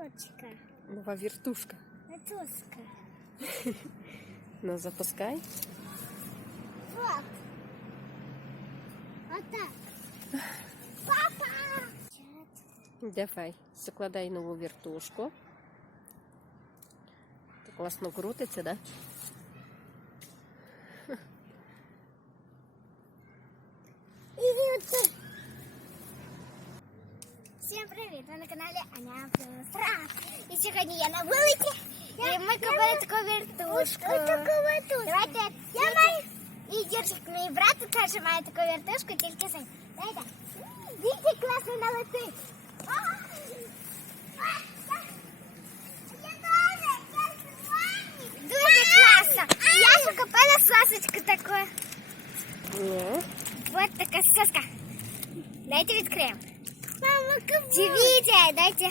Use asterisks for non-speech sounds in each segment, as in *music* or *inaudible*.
Точка. Нова віртушка. Мотузка. *laughs* Ну, запускай. Вот. Вот так. Папа! Давай, закладай нову віртушку. Так класно крутиться, да? Всім привіт! Ви на каналі Аня Плюсра. І сьогодні я на вулиці. І ми купили таку вертушку. таку вертушку. Давайте. Я маю. І Юрчик, мій брат каже, має таку вертушку, тільки син. Дайте. Дивіться, класно налетить. Дуже класно. Я ще купила сосочку таку. Ні. Вот такая соска. Дайте відкриємо. Мама, Дивіться, дайте.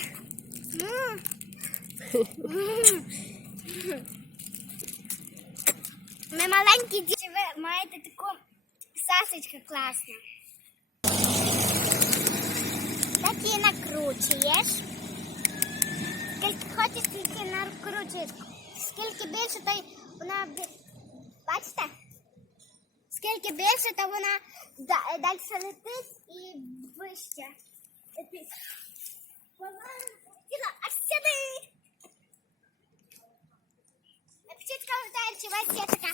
Ми маленькі діти, ви маєте таку сасочку класну. Так її накручуєш. Скільки хочеш, скільки накручуєш. Скільки більше, то й вона... Бачите? Скільки більше, то вона далі летить і вище. Напишіть коментарі, чи вертушка.